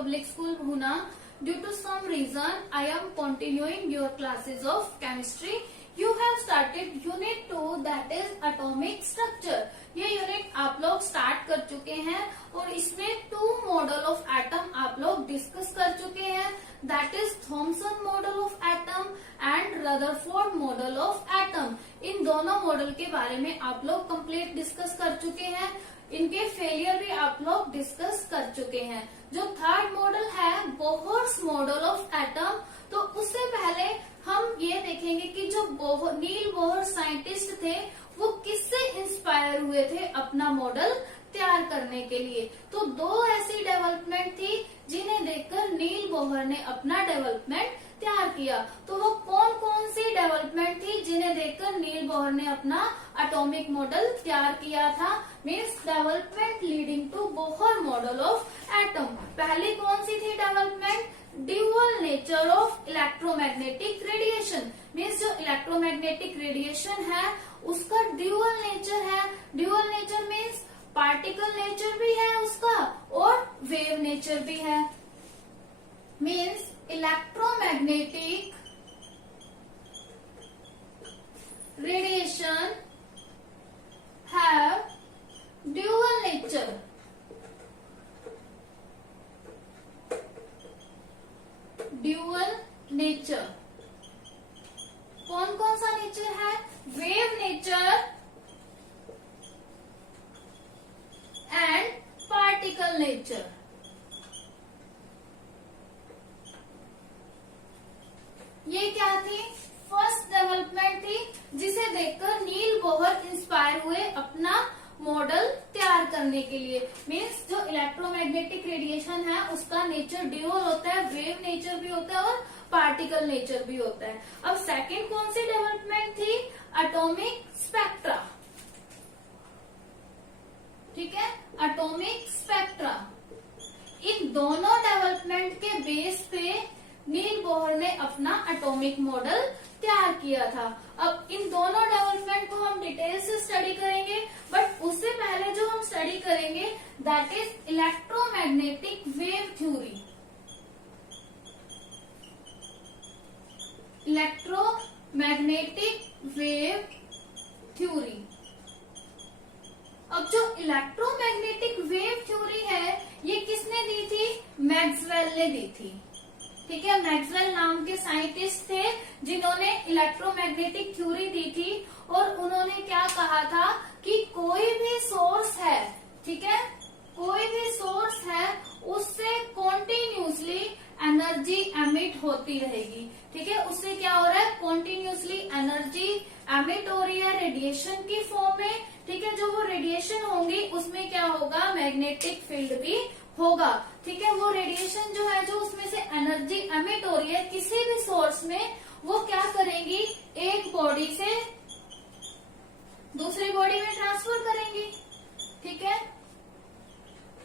Public School, Bhuna. Due to some reason, I am continuing your classes of chemistry. You have started Unit 2, that is Atomic Structure. ये unit आप लोग start कर चुके हैं और इसमें 2 मॉडल ऑफ एटम आप लोग डिस्कस कर चुके हैं, that is Thomson model of atom and Rutherford model of atom. इन दोनों मॉडल के बारे में आप लोग कंप्लीट डिस्कस कर चुके हैं. इनके फेलियर भी आप लोग डिस्कस कर चुके हैं. जो थर्ड मॉडल है बोहर्स मॉडल ऑफ एटम, तो उससे पहले हम ये देखेंगे कि जो नील बोहर साइंटिस्ट थे वो किससे इंस्पायर हुए थे अपना मॉडल तैयार करने के लिए. तो 2 ऐसी डेवलपमेंट थी जिन्हें देखकर नील बोहर ने अपना डेवलपमेंट तैयार किया. तो वो कौन कौन सी डेवलपमेंट थी जिन्हें देखकर नील बोहर ने अपना एटॉमिक मॉडल तैयार किया था. Means development leading to Bohr model of atom. पहली कौन सी थी development? Dual nature of electromagnetic radiation. Means जो इलेक्ट्रोमैग्नेटिक रेडिएशन है उसका ड्यूअल नेचर है. Dual nature means particle nature भी है उसका और वेव नेचर भी है. Means electromagnetic radiation have dual nature. Dual nature कौन कौन सा नेचर है? Wave nature and particle nature. ये क्या थी? फर्स्ट डेवलपमेंट थी जिसे देखकर नील बोहर इंस्पायर हुए अपना मॉडल तैयार करने के लिए. मीन्स जो इलेक्ट्रोमैग्नेटिक रेडिएशन है उसका नेचर ड्यूअल होता है, वेव नेचर भी होता है और पार्टिकल नेचर भी होता है. अब सेकंड कौन सी डेवलपमेंट थी? Atomic spectra. ठीक है, एटॉमिक स्पेक्ट्रा. इन दोनों डेवलपमेंट के बेस पे नील बोहर ने अपना एटॉमिक मॉडल तैयार किया था. अब इन दोनों डेवलपमेंट को हम डिटेल से स्टडी करेंगे, बट उससे पहले जो हम स्टडी करेंगे that is electromagnetic wave theory. Electromagnetic wave theory. अब जो इलेक्ट्रोमैग्नेटिक वेव थ्योरी है ये किसने दी थी? मैक्सवेल ने दी थी. ठीक है, मैक्सवेल नाम के साइंटिस्ट थे जिन्होंने इलेक्ट्रोमैग्नेटिक थ्योरी दी थी और उन्होंने क्या कहा था कि कोई भी सोर्स है, ठीक है, कोई भी सोर्स है उससे कॉन्टिन्यूसली एनर्जी एमिट होती रहेगी. ठीक है, उससे क्या हो रहा है? कॉन्टिन्यूसली एनर्जी एमिट हो रही है रेडिएशन की फॉर्म में. ठीक है, जो वो रेडिएशन होंगी उसमें क्या होगा? मैग्नेटिक फील्ड भी होगा. ठीक है, वो रेडिएशन जो है जो उसमें से एनर्जी एमिट हो रही है किसी भी सोर्स में, वो क्या करेंगी? एक बॉडी से दूसरी बॉडी में ट्रांसफर करेंगी. ठीक है,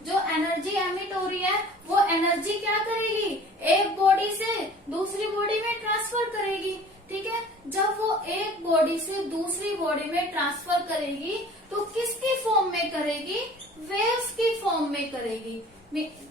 जो एनर्जी एमिट हो रही है वो एनर्जी क्या करेगी? एक बॉडी से दूसरी बॉडी में ट्रांसफर करेगी. ठीक है, जब वो एक बॉडी से दूसरी बॉडी में ट्रांसफर करेगी तो किसकी फॉर्म में करेगी? वेव्स की फॉर्म में करेगी.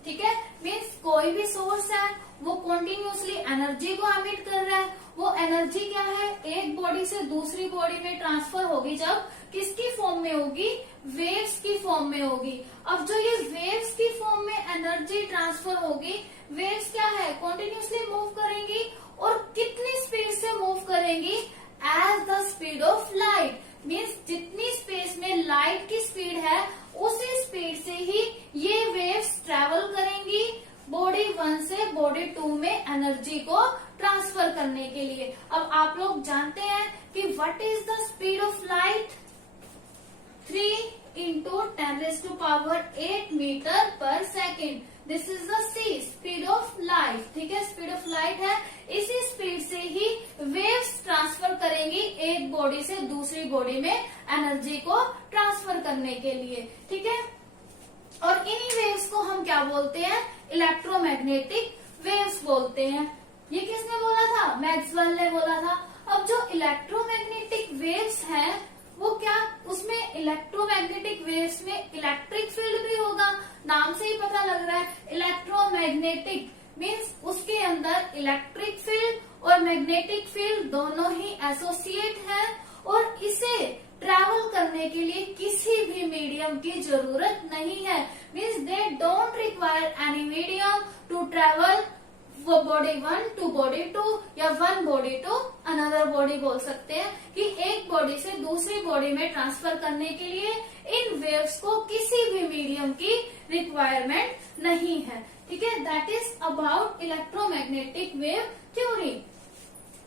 ठीक है, मीन्स कोई भी सोर्स है वो कॉन्टिन्यूसली एनर्जी को एमिट कर रहा है. वो एनर्जी क्या है? एक बॉडी से दूसरी बॉडी में ट्रांसफर होगी जब किसकी फॉर्म में होगी? वेव्स की फॉर्म में होगी. अब जो ये वेव्स की फॉर्म में एनर्जी ट्रांसफर होगी, वेव्स क्या है? कॉन्टिन्यूसली मूव करेंगी और कितनी स्पीड से मूव करेंगी? As the speed of light. Means जितनी स्पेस में लाइट की स्पीड है उसी स्पीड से ही ये वेव्स ट्रेवल करेंगी बॉडी 1 से बॉडी 2 में एनर्जी को ट्रांसफर करने के लिए. अब आप लोग जानते हैं कि what is the speed of light? 3 into 10⁸ metre per second. This is the c speed of light. ठीक है, स्पीड ऑफ लाइट है. इसी स्पीड से ही वेव्स ट्रांसफर करेंगी एक बॉडी से दूसरी बॉडी में एनर्जी को ट्रांसफर करने के लिए. ठीक है, और इन्हीं वेव्स को हम क्या बोलते हैं? इलेक्ट्रोमैग्नेटिक वेव्स बोलते हैं. ये किसने बोला था? मैक्सवेल ने बोला था. अब जो इलेक्ट्रोमैग्नेटिक वेव्स हैं वो क्या, उसमें इलेक्ट्रोमैग्नेटिक वेव्स में इलेक्ट्रिक फील्ड भी होगा. नाम से ही पता लग रहा है इलेक्ट्रोमैग्नेटिक मीन्स उसके अंदर इलेक्ट्रिक फील्ड और मैग्नेटिक फील्ड दोनों ही एसोसिएट है और इसे ट्रैवल करने के लिए किसी भी मीडियम की जरूरत नहीं है। Means they don't require any medium to travel body 1 to body 2 या 1 बॉडी टू अनदर बॉडी बोल सकते हैं कि एक बॉडी से दूसरी बॉडी में ट्रांसफर करने के लिए इन वेव्स को किसी भी मीडियम की रिक्वायरमेंट नहीं है। ठीक है, that is about electromagnetic wave theory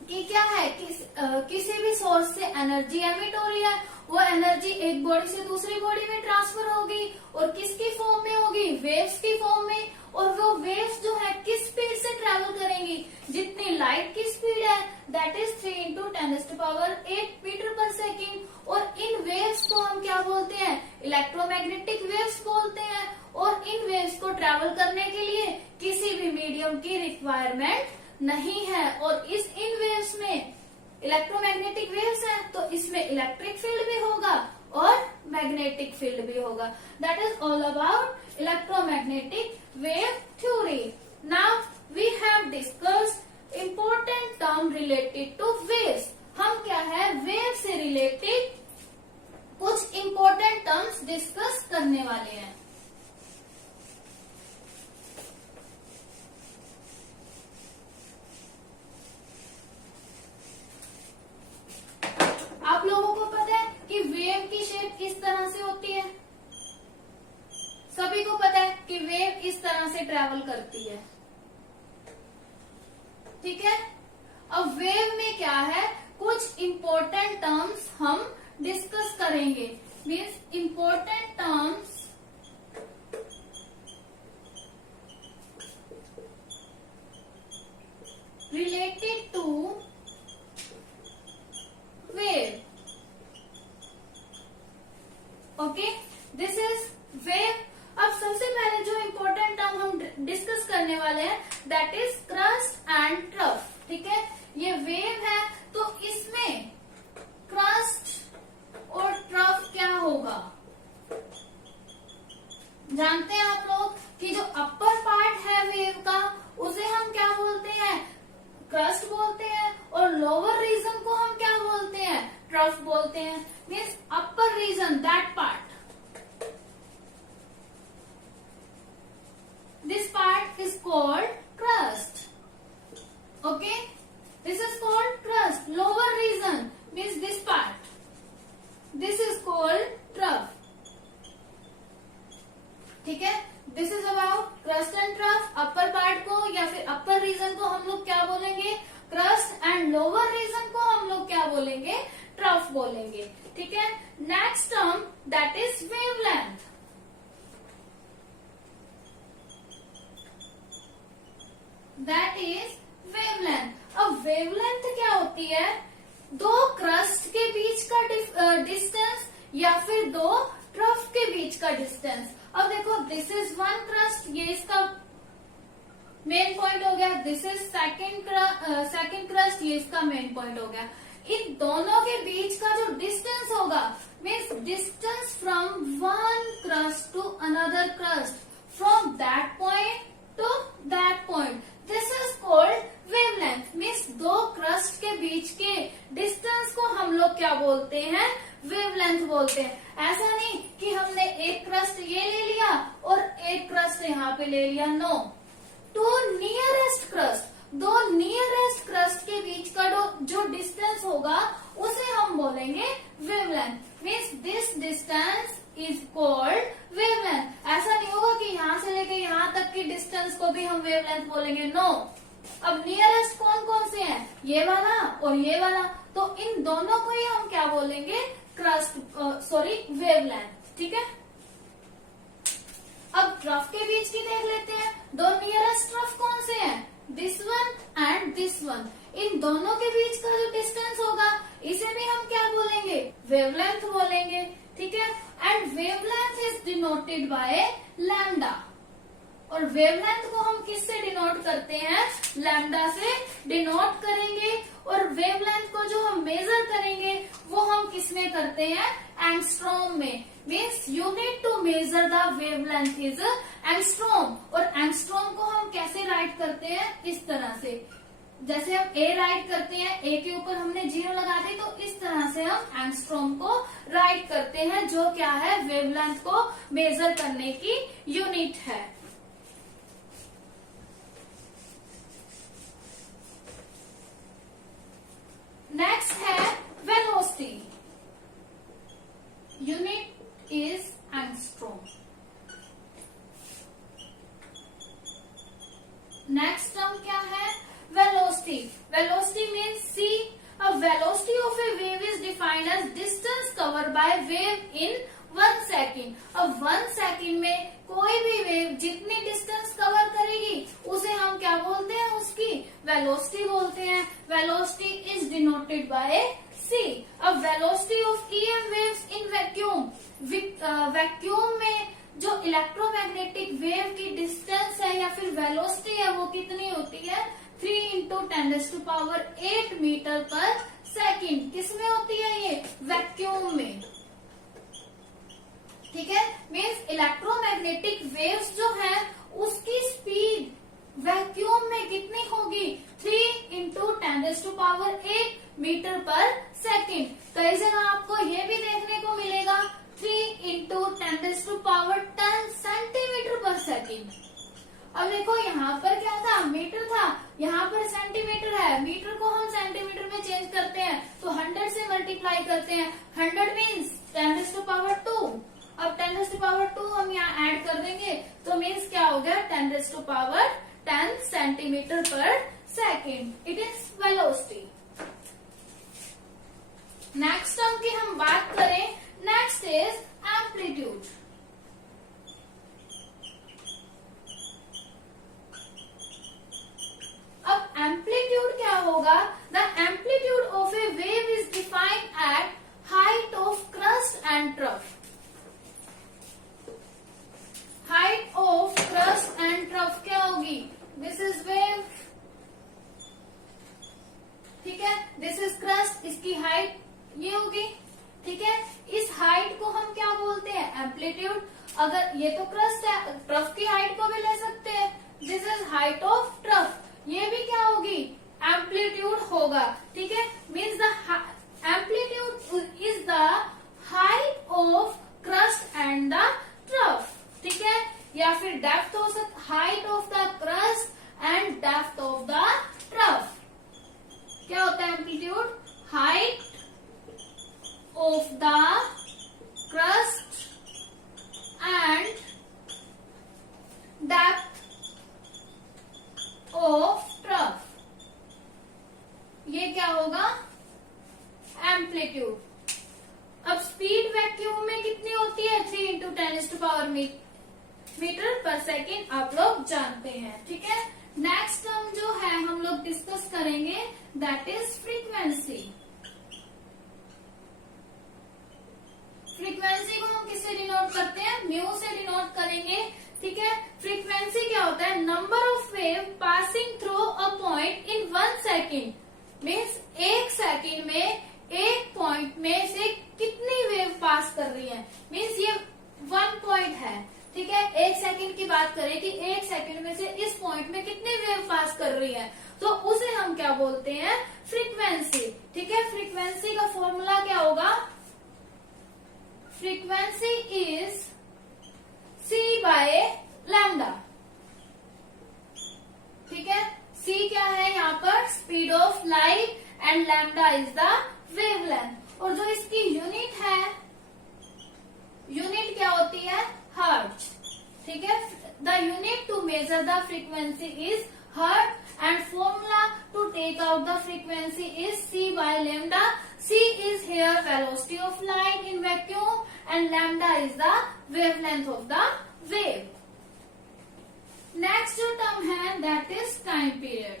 कि क्या है किसी भी सोर्स से एनर्जी एमिट हो रही है, वो एनर्जी एक बॉडी से दूसरी बॉडी में ट्रांसफर होगी और किसकी फॉर्म में होगी, वेव्स की फॉर्म में। और वो वेव्स जो है किस स्पीड से ट्रैवल करेंगी, जितनी लाइट की स्पीड है that is 3 × 10⁸ metre per second. और इन वेव्स को हम क्या बोलते हैं, इलेक्ट्रोमैग्नेटिक वेव्स बोलते हैं। और इन वेव्स को ट्रैवल करने के लिए किसी भी मीडियम की रिक्वायरमेंट नहीं है। और इन वेव्स में इलेक्ट्रोमैग्नेटिक वेव्स है तो इसमें इलेक्ट्रिक फील्ड भी होगा और मैग्नेटिक फील्ड भी होगा। That is all about electromagnetic wave theory. Now we have discussed important term related to waves. हम क्या है, वेव से रिलेटेड कुछ इम्पोर्टेंट टर्म्स डिस्कस करने वाले हैं। आप लोगों को पता है कि वेव की शेप किस तरह से होती है, सभी को पता है कि वेव इस तरह से ट्रैवल करती है। ठीक है, अब वेव में क्या है, कुछ इम्पोर्टेंट टर्म्स हम डिस्कस करेंगे। Means important terms related to wave. Okay, this is wave. अब सबसे पहले जो इम्पोर्टेंट टर्म हम डिस्कस करने वाले हैं that is crust and trough. ठीक है, ये वेव है तो इसमें क्रस्ट और ट्रफ क्या होगा, जानते हैं आप लोग कि जो अपर पार्ट है वेव का उसे हम क्या बोलते हैं, क्रस्ट बोलते हैं। और लोअर रीजन को हम क्या बोलते हैं, ट्रफ बोलते हैं। Means upper region that part, this part is called crust. Okay, this is called crust. Lower region means this part, this is called trough. ठीक है, this is about crust and trough। upper part को या फिर upper region को हम लोग क्या बोलेंगे, crust, and lower region को हम लोग क्या बोलेंगे, trough बोलेंगे। ठीक है, next term that is wavelength। That is wavelength. अब वेवलेंथ क्या होती है, दो क्रस्ट के बीच का डिस्टेंस या फिर दो ट्रफ के बीच का डिस्टेंस। अब देखो दिस इज वन क्रस्ट, ये इसका मेन पॉइंट हो गया, दिस इज सेकंड क्रस्ट, ये इसका मेन पॉइंट हो गया। इन दोनों के बीच का जो डिस्टेंस होगा means distance from one crest to another crest, from that point to that point, this is called wavelength. Means दो क्रस्ट के बीच के डिस्टेंस को हम लोग क्या बोलते हैं, वेवलेंथ बोलते हैं। ऐसा नहीं कि हमने एक क्रस्ट ये ले लिया और एक क्रस्ट यहाँ पे ले लिया, नो। टू नियरेस्ट क्रस्ट, दो नियरेस्ट क्रस्ट के बीच का जो डिस्टेंस होगा उसे हम बोलेंगे wavelength. Means this distance is called wavelength. ऐसा नहीं होगा कि यहाँ से लेकर यहाँ तक की डिस्टेंस को भी हम वेवलेंथ बोलेंगे, नो। अब नियरेस्ट कौन कौन से हैं, ये वाला और ये वाला, तो इन दोनों को ही हम क्या बोलेंगे, वेवलेंथ। ठीक है, अब ट्रफ के बीच की देख लेते हैं। दो नियरेस्ट ट्रफ कौन से हैं, this one and this one. इन दोनों के बीच का जो डिस्टेंस होगा इसे भी हम क्या बोलेंगे, वेवलेंथ बोलेंगे। ठीक है, and wavelength is denoted by lambda. और वेवलेंथ को हम किससे डिनोट करते हैं, लैम्डा से डिनोट करेंगे। और वेवलेंथ को जो हम मेजर करेंगे वो हम किस में में करते हैं एंगस्ट्रॉम में। Means unit to measure the wavelength is angstrom. और एंगस्ट्रॉम को हम कैसे राइट करते हैं, इस तरह से, जैसे हम ए राइट करते हैं, ए के ऊपर हमने 0 लगा दी, तो इस तरह से हम एंगस्ट्रॉम को राइट करते हैं, जो क्या है, वेवलेंथ को मेजर करने की यूनिट है। नेक्स्ट है velocity, unit is angstrom. Next term क्या है, velocity. Velocity means c, a velocity of a wave is defined as distance covered by wave in 1 second। अब 1 सेकेंड में कोई भी वेव जितनी डिस्टेंस कवर करेगी उसे हम क्या बोलते हैं, उसकी वेलोसिटी बोलते हैं। वेलोसिटी इज डिनोटेड बाय सी। अब velocity of EM waves in vacuum, vacuum में जो इलेक्ट्रोमैग्नेटिक वेव की डिस्टेंस है या फिर वेलोसिटी है वो कितनी होती है, 3 × 10⁸ मीटर पर सेकेंड। किसमें होती है ये, वैक्यूम में। ठीक है, मीन्स इलेक्ट्रोमैग्नेटिक वेव्स जो है उसकी स्पीड वैक्यूम में कितनी होगी, 3 × 10⁸ मीटर पर सेकेंड। कई जगह आपको ये भी देखने को मिलेगा 3 × 10⁻10 सेंटीमीटर पर सेकेंड। अब देखो यहाँ पर क्या था, मीटर था, यहाँ पर सेंटीमीटर है। मीटर को हम सेंटीमीटर में चेंज करते हैं तो 100 से मल्टीप्लाई करते हैं। 100 मीन्स 10⁻²। अब 10⁻² हम यहाँ ऐड कर देंगे तो मीन्स क्या हो गया, 10⁻10 सेंटीमीटर पर second. It is velocity. Next term की हम बात करें, नेक्स्ट इज एम्पलीट्यूड। अब एम्पलीट्यूड क्या होगा, the amplitude of A wave is defined at height of crust and trough. Height of crust and trough क्या होगी, दिस इज वेव, ठीक है, दिस इज क्रस्ट, इसकी हाइट ये होगी। ठीक है, इस हाइट को हम क्या बोलते हैं, एम्पलीट्यूड। अगर ये तो क्रस्ट है, ट्रफ की हाइट को भी ले सकते हैं, this is height of trough, ये भी क्या होगी, एम्पलीट्यूड होगा। ठीक है, means the amplitude is the height of crust and the trough. ठीक है, या फिर डेप्थ हो सकता, height of the crust and depth of the trough. क्या होता है amplitude, height of the crust and depth of trough, ये क्या होगा, एम्पलीट्यूड। अब स्पीड वैक्यूम में कितनी होती है, 3 × 10⁻⁻ मीटर पर सेकेंड, आप लोग जानते हैं। ठीक है, नेक्स्ट टर्म जो है हम लोग डिस्कस करेंगे, दैट इज फ्रीक्वेंसी। फ्रीक्वेंसी को हम किससे डिनोट करते हैं, म्यू से डिनोट करेंगे। ठीक है, फ्रीक्वेंसी क्या होता है, number of wave passing through a point in 1 second. Means 1 second में एक पॉइंट में से कितनी वेव पास कर रही है। मीन्स ये 1 पॉइंट है। ठीक है, 1 सेकेंड की बात करें कि 1 सेकेंड में से इस पॉइंट में कितनी वेव पास कर रही है, तो उसे हम क्या बोलते हैं, फ्रीक्वेंसी। ठीक है, फ्रीक्वेंसी का फॉर्मूला क्या होगा, फ्रीक्वेंसी इज c/λ। ठीक है, c क्या है यहाँ पर, speed of light, and lambda is the wavelength. और जो इसकी यूनिट है, यूनिट क्या होती है, हर्ट्ज। ठीक है, the unit to measure the frequency is hertz and formula to take out the frequency is c/λ। c is here velocity of light in vacuum and lambda is the wavelength of the wave. Next जो term है that is time period.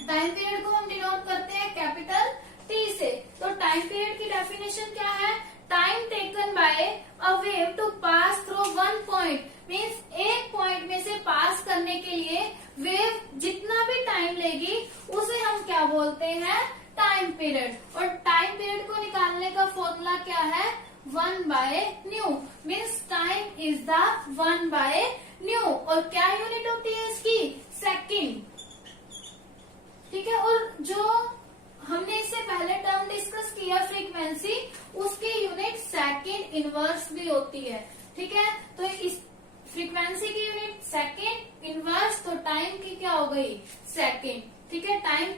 Time period को हम denote करते हैं capital T से। तो time period की definition क्या है, time taken by a wave to pass through 1 point. मीन्स एक पॉइंट में से पास करने के लिए वेव जितना भी टाइम लेगी उसे हम क्या बोलते हैं, टाइम पीरियड। पीरियड। और टाइम पीरियड को निकालने का फॉर्मूला क्या है, 1/न्यू, मीन्स टाइम इज द 1/न्यू। और क्या यूनिट होती है इसकी, सेकेंड। ठीक है, और जो हमने इससे पहले टर्म डिस्कस किया फ्रीक्वेंसी, उसकी यूनिट सेकेंड इनवर्स भी होती है। ठीक है, तो इस फ्रीक्वेंसी की यूनिट सेकेंड इनवर्स, तो टाइम की क्या हो गई, सेकेंड। ठीक है, टाइम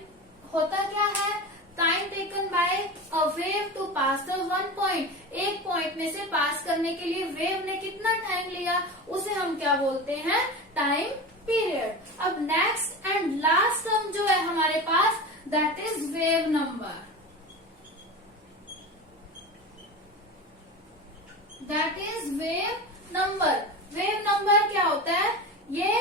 होता क्या है, time taken by a wave to pass the one point. एक पॉइंट में से पास करने के लिए वेव ने कितना टाइम लिया, उसे हम क्या बोलते हैं, टाइम पीरियड। अब नेक्स्ट एंड लास्ट टर्म जो है हमारे पास, that is wave number. That is wave number. Wave number क्या होता है, ये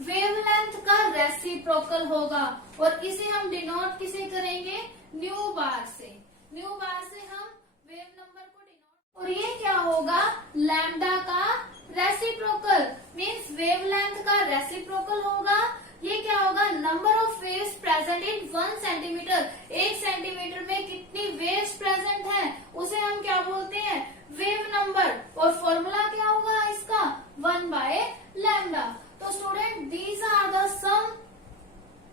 वेवलेंथ का रेसिप्रोकल होगा, और इसे हम डिनोट किसे करेंगे, न्यू बार से। न्यू बार से हम वेव नंबर को डिनोट, और ये क्या होगा, लैम्डा का रेसिप्रोकल, मीन्स वेवलेंथ का रेसिप्रोकल होगा। ये क्या होगा, number of waves present in 1 centimetre. 1 centimetre में कितनी वेव्स प्रेजेंट हैं, उसे हम क्या बोलते हैं, वेव नंबर। और फॉर्मूला क्या होगा इसका, 1/लैम्डा। तो student, these are the sum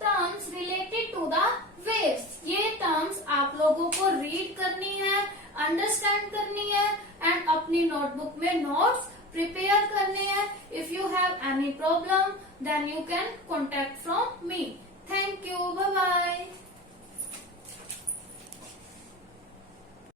terms related to the waves. ये टर्म्स आप लोगों को रीड करनी है, अंडरस्टैंड करनी है, एंड अपनी नोटबुक में नोट्स प्रिपेयर करने हैं। If you have any problem, then you can contact from me. Thank you. Bye bye.